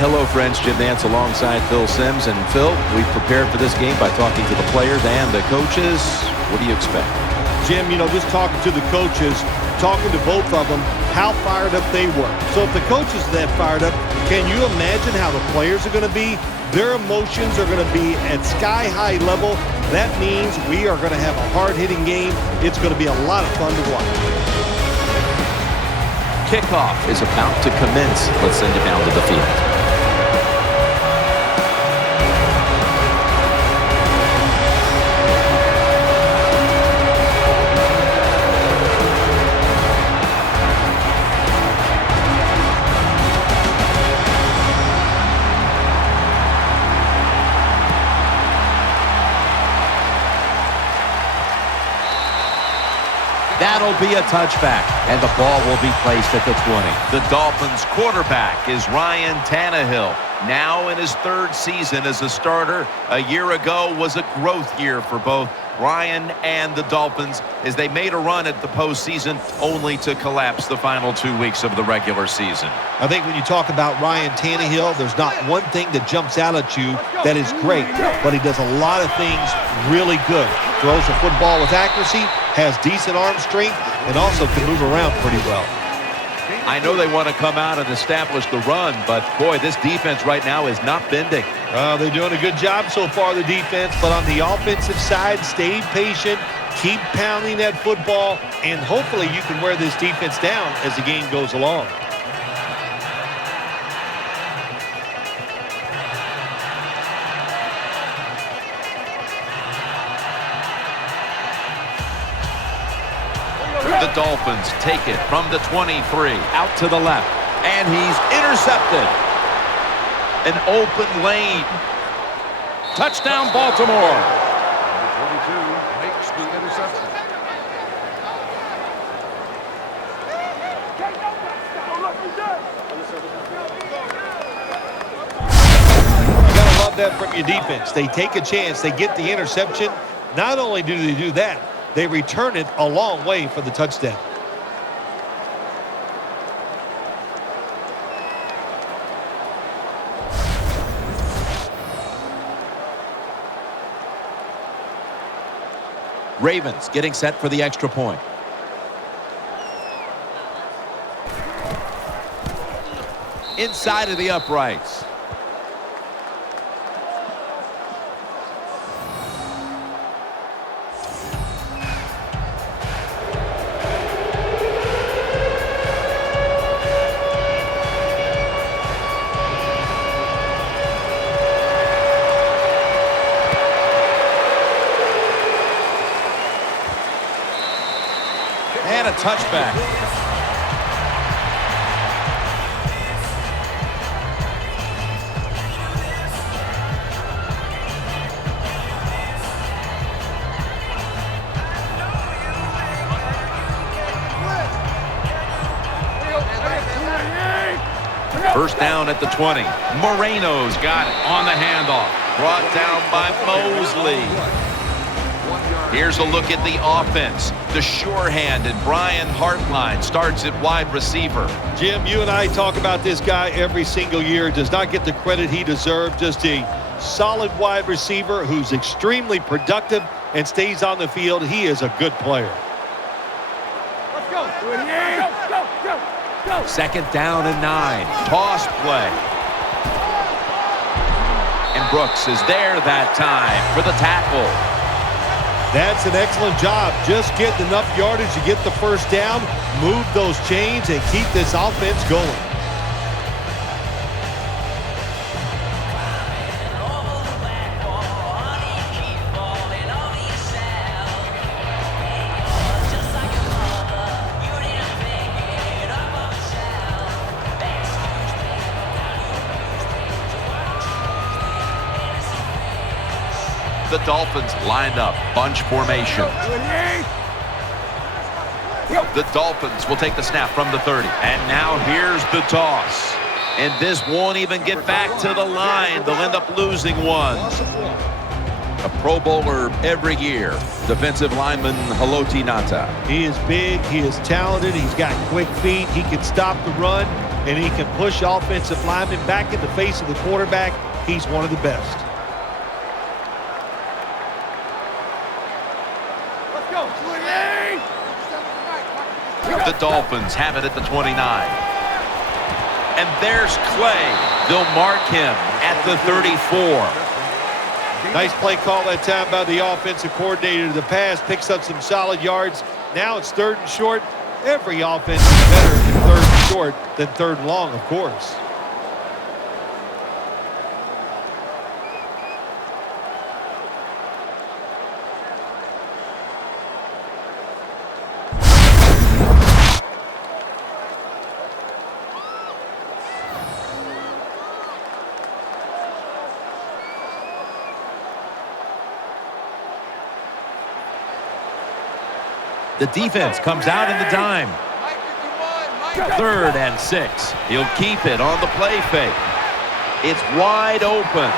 Hello, friends. Jim Nance alongside Phil Simms. And Phil, we've prepared for this game by talking to the players and the coaches. What do you expect? Jim, just talking to the coaches, talking to both of them, how fired up they were. So if the coaches are that fired up, can you imagine how the players are going to be? Their emotions are going to be at sky-high level. That means we are going to have a hard-hitting game. It's going to be a lot of fun to watch. Kickoff is about to commence. Let's send it down to the field. That'll be a touchback, and the ball will be placed at the 20. The Dolphins quarterback is Ryan Tannehill, now in his third season as a starter. A year ago was a growth year for both Ryan and the Dolphins as they made a run at the postseason only to collapse the final 2 weeks of the regular season. I think when you talk about Ryan Tannehill, there's not one thing that jumps out at you that is great, but he does a lot of things really good. Throws the football with accuracy, has decent arm strength, and also can move around pretty well. I know they want to come out and establish the run, but boy, this defense right now is not bending. They're doing a good job so far, the defense, but on the offensive side, stay patient, keep pounding that football, and hopefully you can wear this defense down as the game goes along. The Dolphins take it from the 23 out to the left, and he's intercepted. An open lane. Touchdown, Baltimore. Number 22 makes the interception. You gotta love that from your defense. They take a chance, they get the interception. Not only do they do that, they return it a long way for the touchdown. Ravens getting set for the extra point. Inside of the uprights. And a touchback. First down at the 20. Moreno's got it on the handoff. Brought down by Mosley. Here's a look at the offense. The sure-handed Brian Hartline starts at wide receiver. Jim, you and I talk about this guy every single year. Does not get the credit he deserves. Just a solid wide receiver who's extremely productive and stays on the field. He is a good player. Let's go. Go, go, go. Second down and 9. Toss play. And Brooks is there that time for the tackle. That's an excellent job. Just getting enough yardage to get the first down, move those chains, and keep this offense going. The Dolphins lined up, bunch formation. The Dolphins will take the snap from the 30. And now here's the toss. And this won't even get back to the line. They'll end up losing one. A Pro Bowler every year, defensive lineman Haloti Ngata. He is big, he is talented, he's got quick feet, he can stop the run. and he can push offensive linemen back in the face of the quarterback. He's one of the best. Let's go. The Dolphins have it at the 29. And there's Clay. They'll mark him at the 34. Nice play call that time by the offensive coordinator. The pass picks up some solid yards. Now it's 3rd and short. Every offense is better in 3rd and short than 3rd and long, of course. The defense comes out in the dime. 3rd and 6. He'll keep it on the play fake. It's wide open.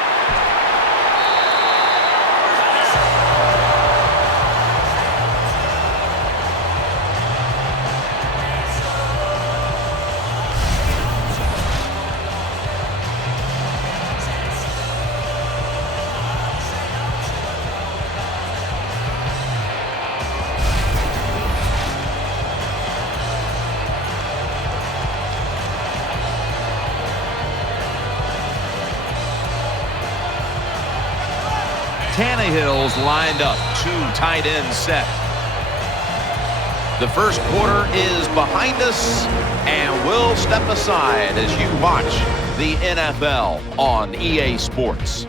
Tannehill's lined up, 2 tight ends set. The first quarter is behind us, and we'll step aside as you watch the NFL on EA Sports.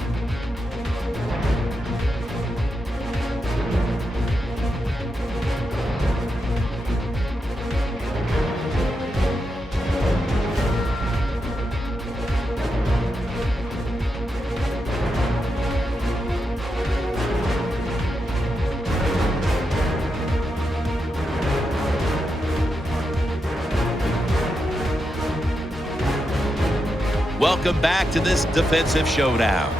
Welcome back to this defensive showdown.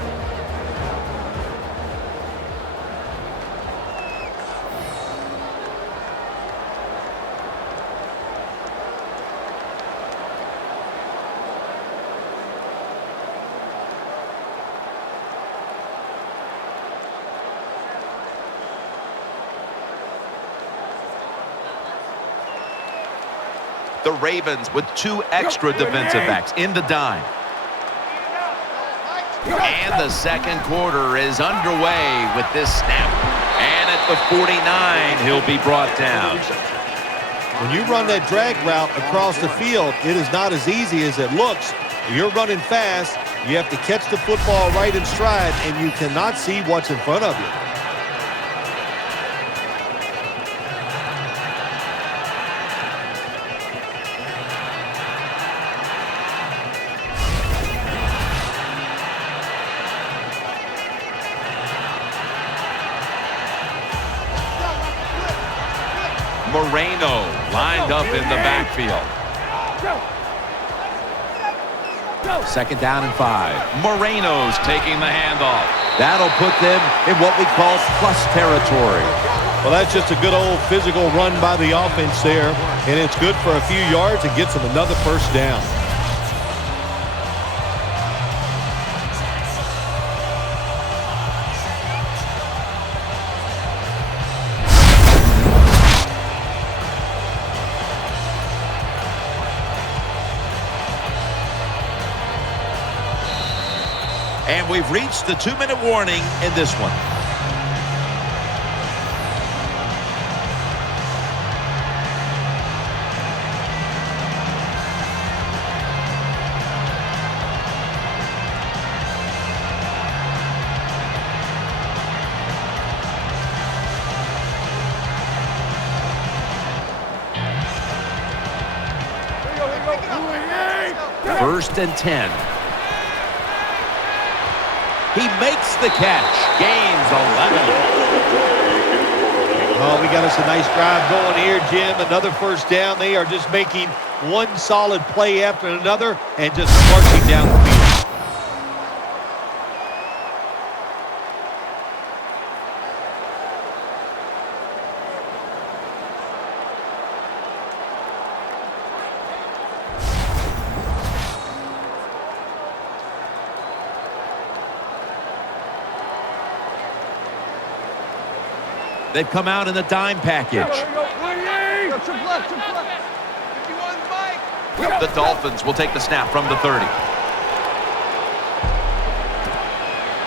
The Ravens with 2 extra defensive backs in the dime. And the second quarter is underway with this snap. And at the 49, he'll be brought down. When you run that drag route across the field, it is not as easy as it looks. You're running fast. You have to catch the football right in stride, and you cannot see what's in front of you. Moreno lined up in the backfield. 2nd down and 5. Moreno's taking the handoff. That'll put them in what we call plus territory. Well, that's just a good old physical run by the offense there, and it's good for a few yards and gets them another first down. And we've reached the 2-minute warning in this one. First and 10. He makes the catch. Gains 11. Oh, we got us a nice drive going here, Jim. Another first down. They are just making one solid play after another and just marching down the field. They've come out in the dime package. The Dolphins will take the snap from the 30.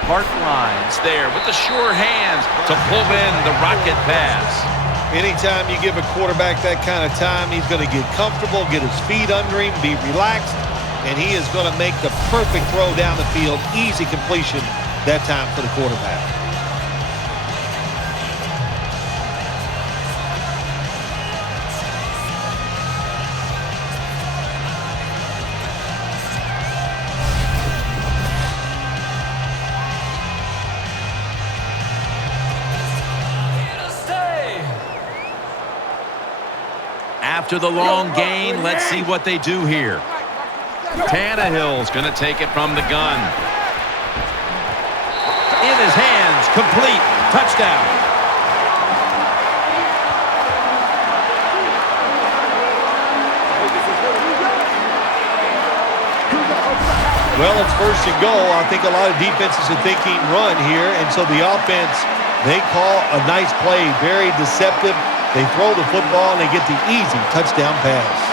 Hart lines there with the sure hands to pull in the rocket pass. Anytime you give a quarterback that kind of time, he's going to get comfortable, get his feet under him, be relaxed, and he is going to make the perfect throw down the field. Easy completion that time for the quarterback. After the long gain, let's see what they do here. Tannehill's going to take it from the gun. In his hands, complete, touchdown. Well, it's first and goal. I think a lot of defenses are thinking run here, and so the offense, they call a nice play, very deceptive. They throw the football, and they get the easy touchdown pass.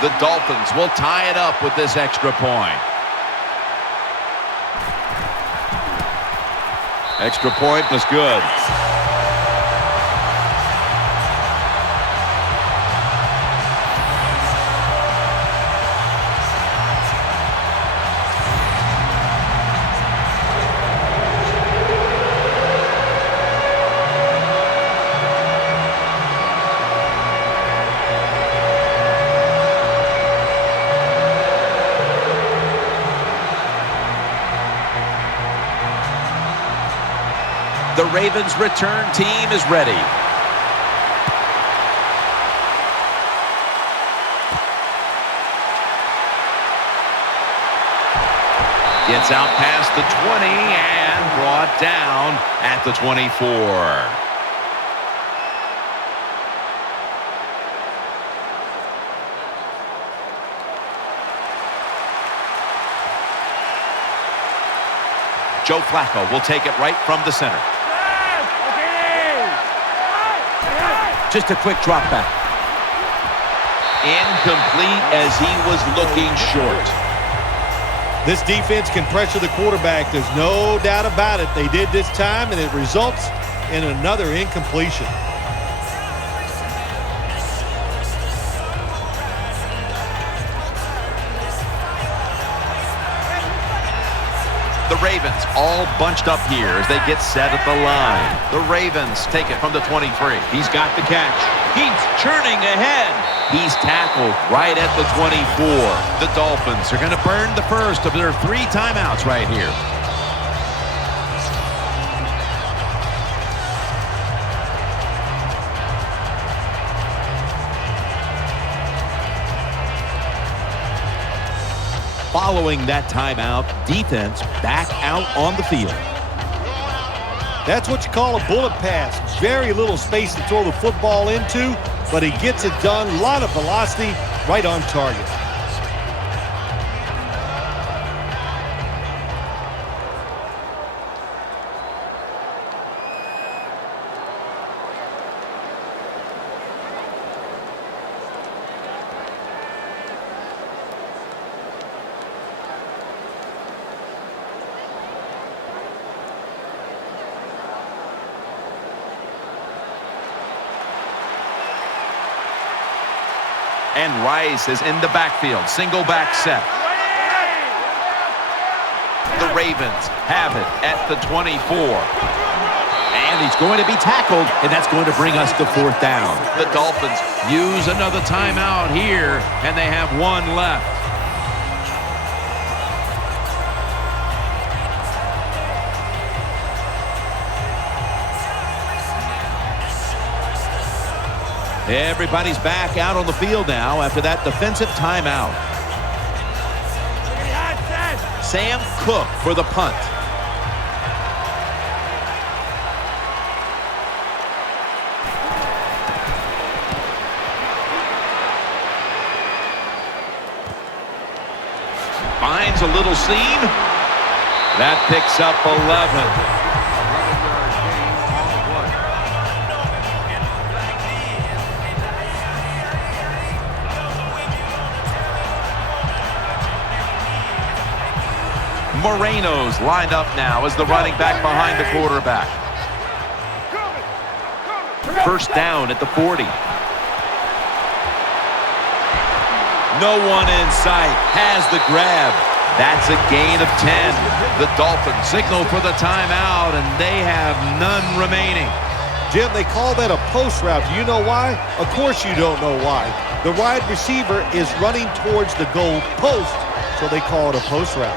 The Dolphins will tie it up with this extra point. Extra point was good. The Ravens' return team is ready. Gets out past the 20 and brought down at the 24. Joe Flacco will take it right from the center. Just a quick drop back. Incomplete as he was looking short. This defense can pressure the quarterback. There's no doubt about it. They did this time, and it results in another incompletion. The Ravens all bunched up here as they get set at the line. The Ravens take it from the 23. He's got the catch. He's churning ahead. He's tackled right at the 24. The Dolphins are going to burn the first of their 3 timeouts right here. Following that timeout, defense back out on the field. That's what you call a bullet pass. Very little space to throw the football into, but he gets it done. A lot of velocity, right on target. And Rice is in the backfield. Single back set. The Ravens have it at the 24. And he's going to be tackled, and that's going to bring us to 4th down. The Dolphins use another timeout here, and they have 1 left. Everybody's back out on the field now after that defensive timeout. Sam Cook for the punt. Finds a little seam. That picks up 11. 11-yard gain on the play. Moreno's lined up now as the running back behind the quarterback. First down at the 40. No one in sight. Has the grab. That's a gain of 10. The Dolphins signal for the timeout, and they have none remaining. Jim, they call that a post route. Do you know why? Of course you don't know why. The wide receiver is running towards the goal post, so they call it a post route.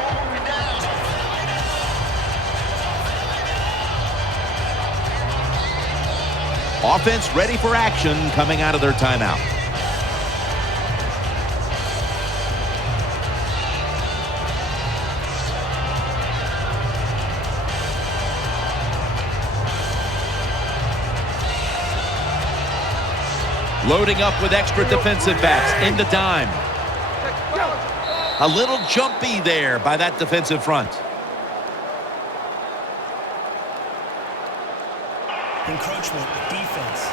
Offense ready for action coming out of their timeout. Loading up with extra defensive backs into dime. A little jumpy there by that defensive front. Encroachment defense.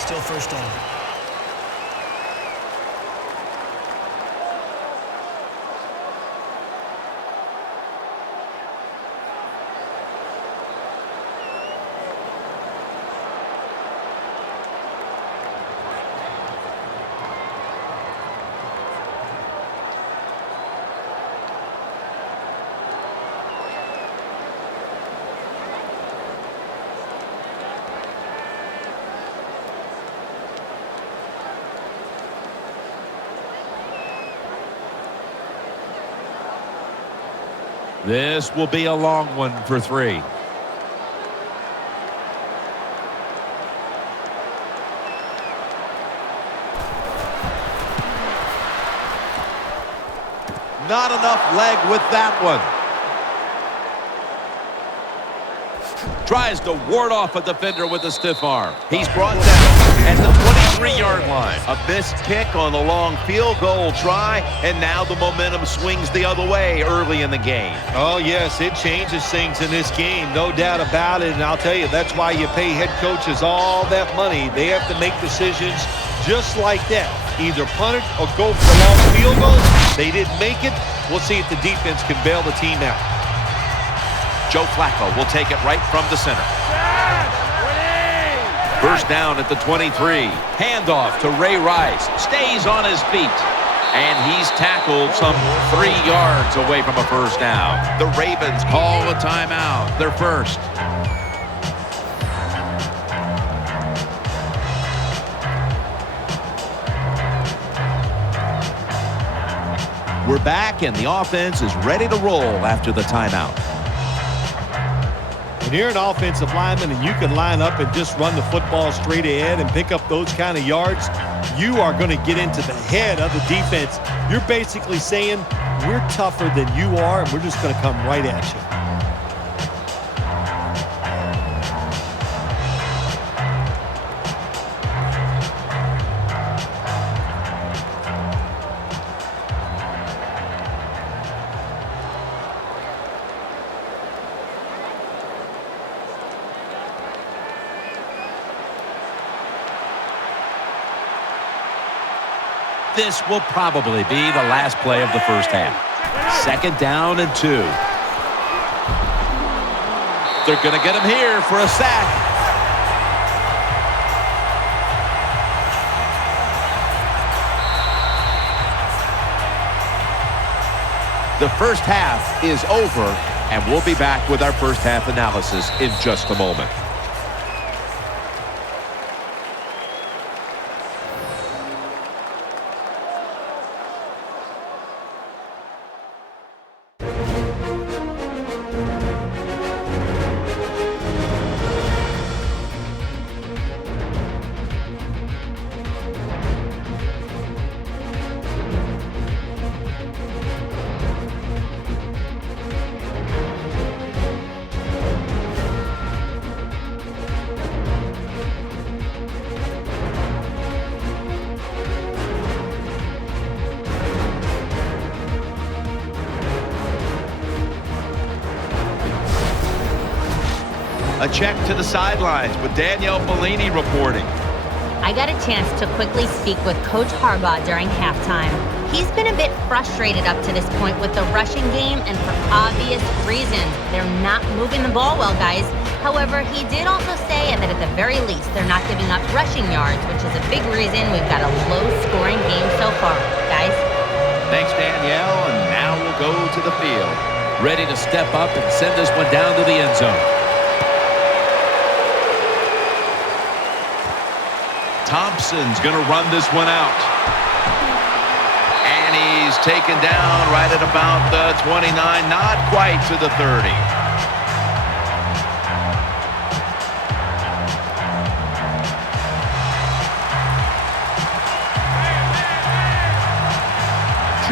Still first down. This will be a long one for 3. Not enough leg with that one. Tries to ward off a defender with a stiff arm. He's brought down at the 23-yard line. A missed kick on the long field goal try, and now the momentum swings the other way early in the game. Oh, yes, it changes things in this game, no doubt about it. And I'll tell you, that's why you pay head coaches all that money. They have to make decisions just like that. Either punt it or go for a long field goal. They didn't make it. We'll see if the defense can bail the team out. Joe Flacco will take it right from the center. First down at the 23. Handoff to Ray Rice. Stays on his feet. And he's tackled some 3 yards away from a first down. The Ravens call a timeout. Their first. We're back, and the offense is ready to roll after the timeout. When you're an offensive lineman and you can line up and just run the football straight ahead and pick up those kind of yards, you are going to get into the head of the defense. You're basically saying, we're tougher than you are, and we're just going to come right at you. This will probably be the last play of the first half. Second down and 2. They're going to get him here for a sack. The first half is over, and we'll be back with our first half analysis in just a moment. A check to the sidelines with Danielle Bellini reporting. I got a chance to quickly speak with Coach Harbaugh during halftime. He's been a bit frustrated up to this point with the rushing game, and for obvious reasons. They're not moving the ball well, guys. However, he did also say that at the very least, they're not giving up rushing yards, which is a big reason we've got a low-scoring game so far, guys. Thanks, Danielle, and now we'll go to the field. Ready to step up and send this one down to the end zone. Thompson's going to run this one out. And he's taken down right at about the 29, not quite to the 30.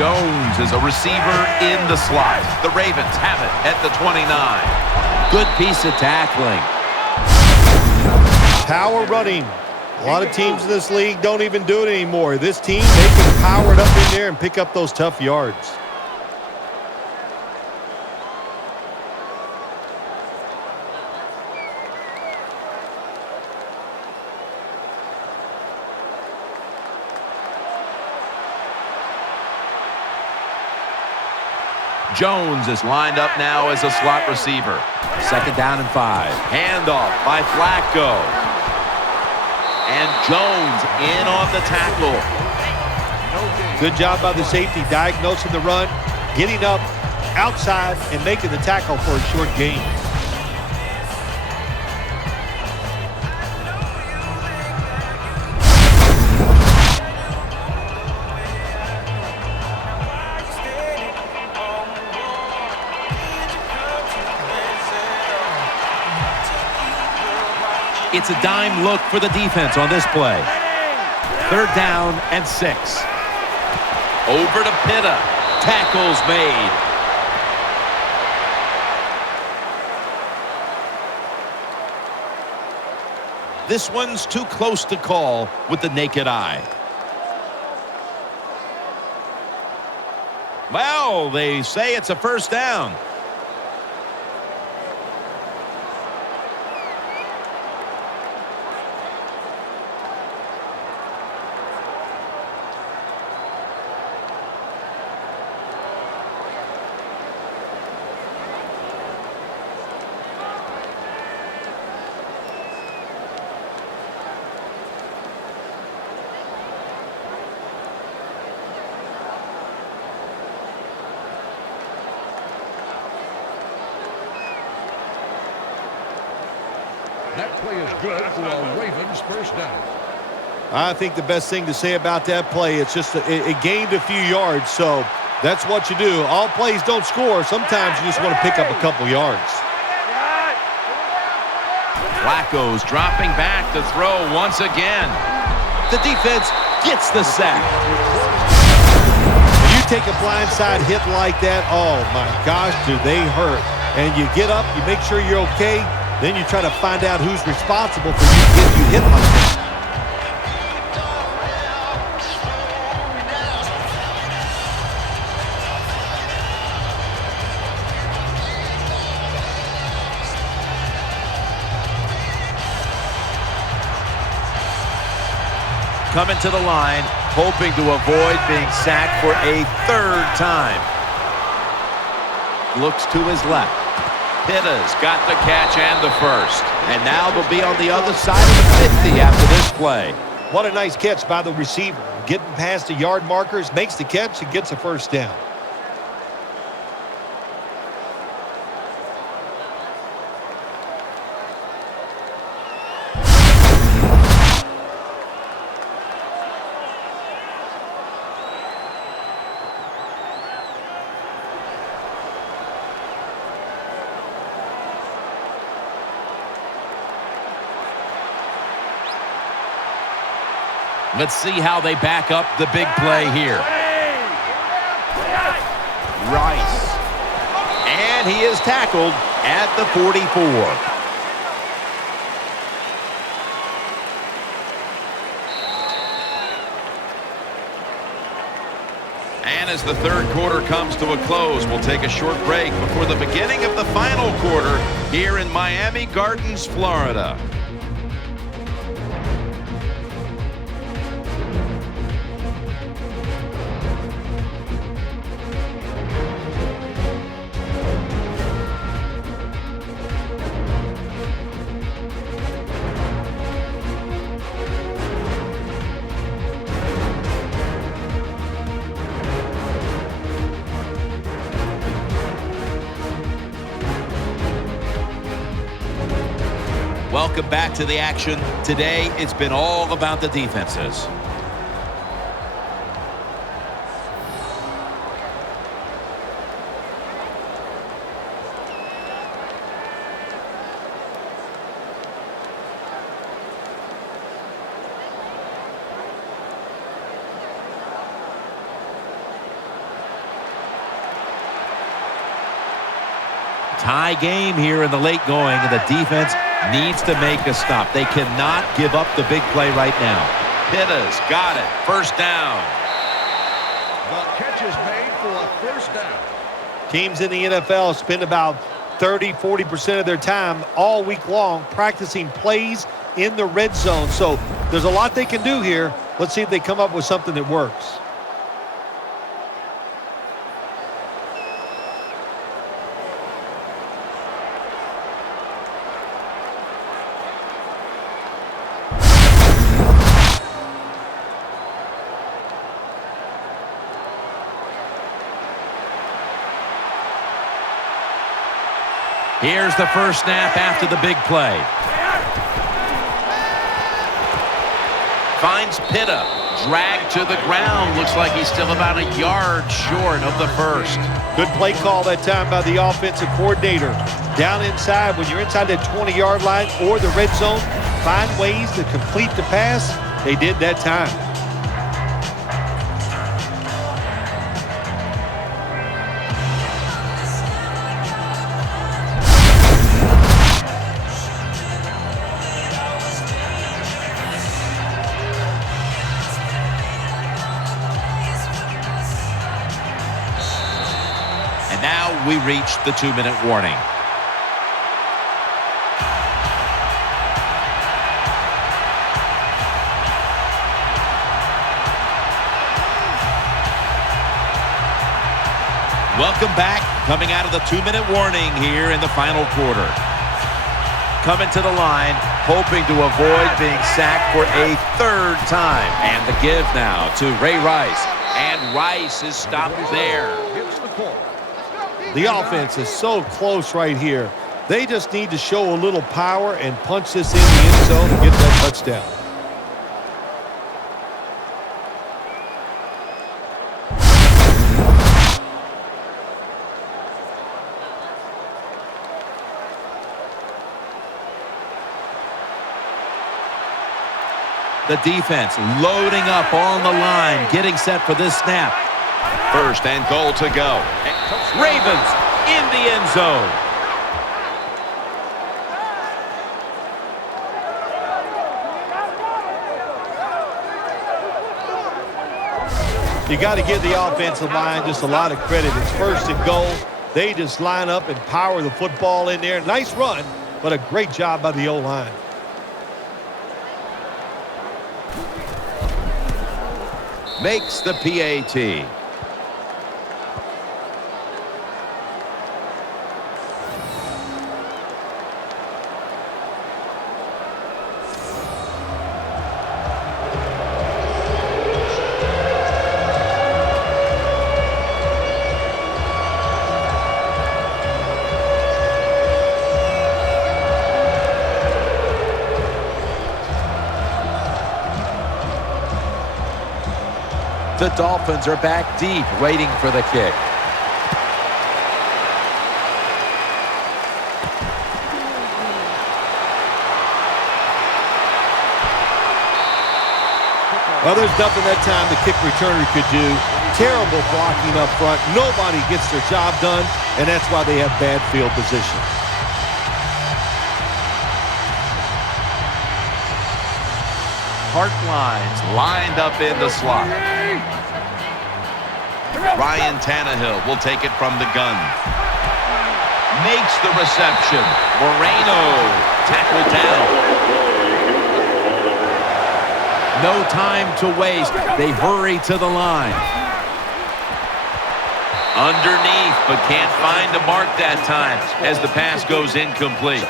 Jones is a receiver in the slot. The Ravens have it at the 29. Good piece of tackling. Power running. A lot of teams in this league don't even do it anymore. This team, they can power it up in there and pick up those tough yards. Jones is lined up now as a slot receiver. 2nd down and 5. Handoff by Flacco. And Jones in on the tackle. Good job by the safety diagnosing the run, getting up outside, and making the tackle for a short gain. It's a dime look for the defense on this play. 3rd down and 6. Over to Pitta. Tackles made. This one's too close to call with the naked eye. Well, they say it's a 1st down. That play is good for a Ravens 1st down. I think the best thing to say about that play, it's just it gained a few yards, so that's what you do. All plays don't score. Sometimes you just want to pick up a couple yards. Flacco's dropping back to throw once again. The defense gets the sack. When you take a blindside hit like that, oh my gosh, do they hurt. And you get up, you make sure you're okay, then you try to find out who's responsible for getting you hit like that. Coming to the line, hoping to avoid being sacked for a 3rd time. Looks to his left. Pitta's got the catch and the 1st. And now they'll be on the other side of the 50 after this play. What a nice catch by the receiver. Getting past the yard markers, makes the catch, and gets a 1st down. Let's see how they back up the big play here. Rice. And he is tackled at the 44. And As the third quarter comes to a close, we'll take a short break before the beginning of the final quarter here in Miami Gardens, Florida. Welcome back to the action. Today, it's been all about the defenses. Tie game here in the late going, and the defense needs to make a stop. They cannot give up the big play right now. Pitta's got it. First down. The catch is made for a first down. Teams in the NFL spend about 30-40% of their time all week long practicing plays in the red zone. So there's a lot they can do here. Let's see if they come up with something that works. Here's the first snap after the big play. Finds Pitta. Dragged to the ground. Looks like he's still about a yard short of the first. Good play call that time by the offensive coordinator. Down inside, when you're inside that 20-yard line or the red zone, find ways to complete the pass. They did that time. Now we reach the 2-minute warning. Welcome back. Coming out of the 2-minute warning here in the final quarter. Coming to the line, hoping to avoid being sacked for a third time. And the give now to Ray Rice. And Rice is stopped there. Hits the corner. The offense is so close right here. They just need to show a little power and punch this in the end zone and get that touchdown. The defense loading up on the line, getting set for this snap. First and goal to go. Ravens in the end zone. You got to give the offensive line just a lot of credit. It's first and goal. They just line up and power the football in there. Nice run, but a great job by the O-line. Makes the PAT. The Dolphins are back deep, waiting for the kick. Well, there's nothing that time the kick returner could do. Terrible blocking up front. Nobody gets their job done, and that's why they have bad field position. Hart lines lined up in the slot. Ryan Tannehill will take it from the gun. Makes the reception. Moreno tackled down. No time to waste. They hurry to the line. Underneath, but can't find a mark that time as the pass goes incomplete.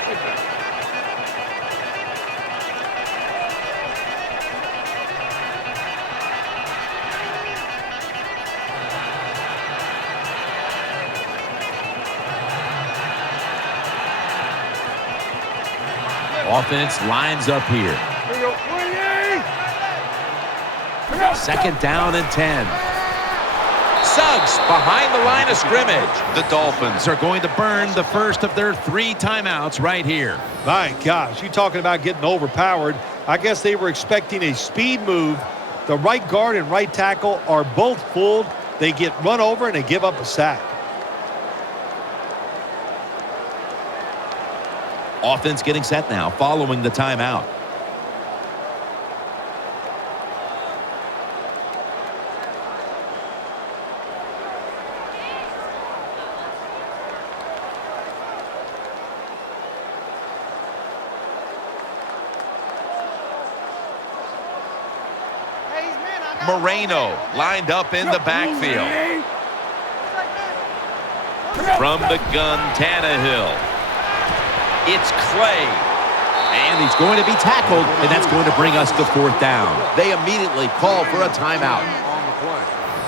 Offense lines up here. Second down and 10. Suggs behind the line of scrimmage. The Dolphins Are going to burn the first of their 3 timeouts right here. My gosh, you talking about getting overpowered. I guess they were expecting a speed move. The right guard and right tackle are both fooled. They get run over and they give up a sack. Offense getting set now following the timeout. Moreno lined up in the backfield. From the gun, Tannehill. It's Clay. And he's going to be tackled, and that's going to bring us to 4th down. They immediately call for a timeout. On the play.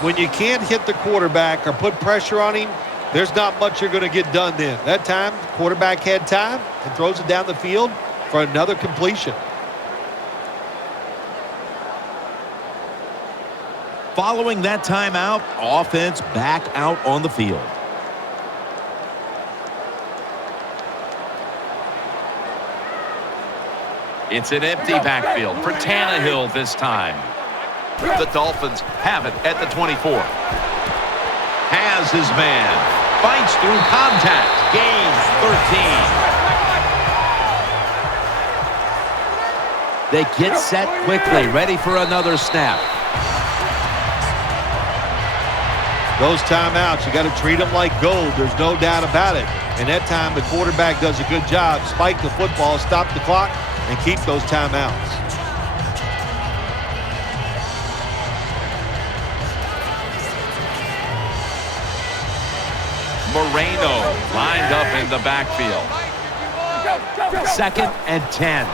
When you can't hit the quarterback or put pressure on him, there's not much you're going to get done then. That time, the quarterback had time and throws it down the field for another completion. Following that timeout, offense back out on the field. It's an empty backfield for Tannehill this time. The Dolphins have it at the 24. Has his man. Fights through contact. Gains 13. They get set quickly, ready for another snap. Those timeouts, you got to treat them like gold. There's no doubt about it. And that time, the quarterback does a good job. Spike the football, stop the clock, and keep those timeouts. Moreno lined up in the backfield. 2nd and 10.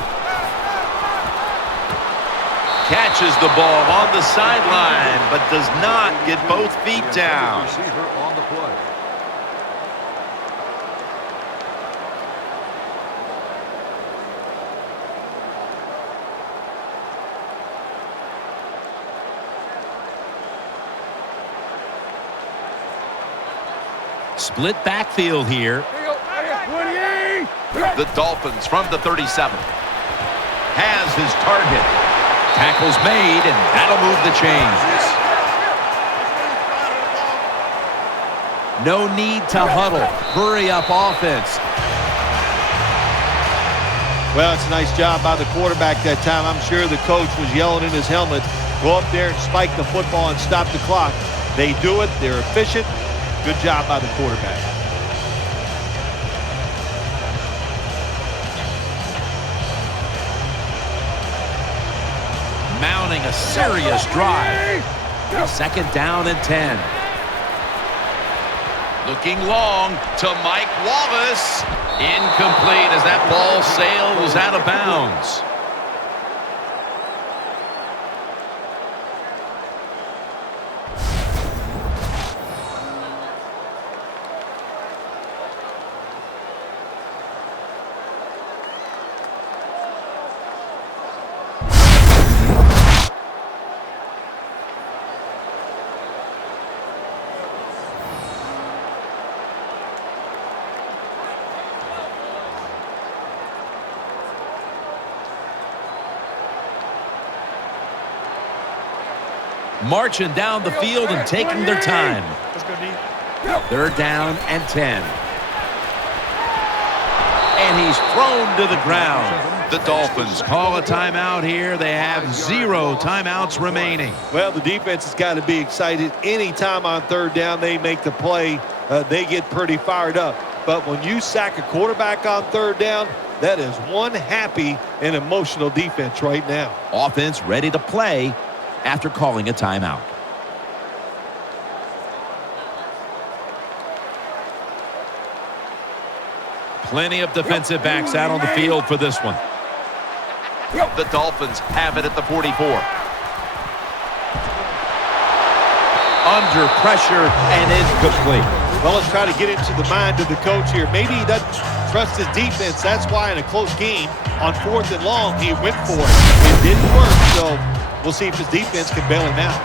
Catches the ball on the sideline, but does not get both feet down. Receiver on the play. Split backfield here. The Dolphins from the 37. Has his target. Tackle's made, and that'll move the chains. No need to huddle. Hurry up offense. Well, it's a nice job by the quarterback that time. I'm sure the coach was yelling in his helmet, go up there and spike the football and stop the clock. They do it. They're efficient. Good job by the quarterback. Mounting a serious drive. 2nd down and 10. Looking long to Mike Wallace. Incomplete as that ball sails out of bounds. Marching down the field and taking their time. 3rd down and 10. And he's thrown to the ground. The Dolphins call a timeout here. They have 0 timeouts remaining. Well, the defense has got to be excited. Anytime on third down they make the play, they get pretty fired up. But when you sack a quarterback on third down, that is one happy and emotional defense right now. Offense ready to play after calling a timeout. Plenty of defensive backs out on the field for this one. The Dolphins have it at the 44. Under pressure and incomplete. Well, let's try to get into the mind of the coach here. Maybe he doesn't trust his defense. That's why in a close game on 4th and long, he went for it. It didn't work, so we'll see if his defense can bail him out.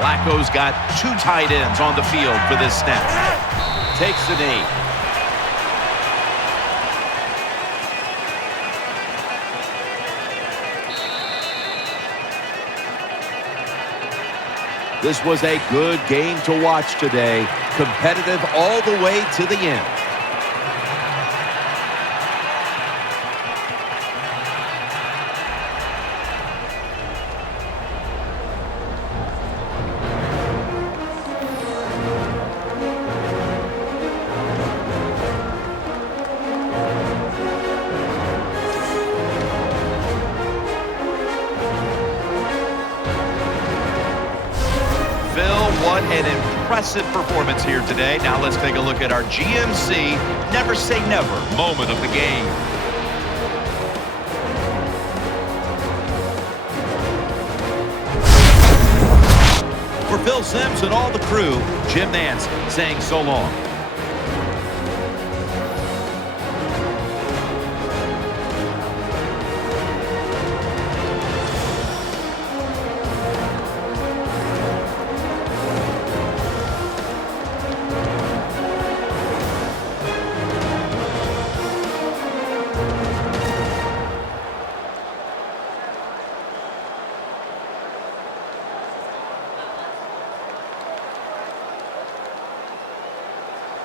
Flacco's got 2 tight ends on the field for this snap. Takes the knee. This was a good game to watch today. Competitive all the way to the end. What an impressive performance here today. Now let's take a look at our GMC Never Say Never moment of the game. For Phil Simms and all the crew, Jim Nance saying so long.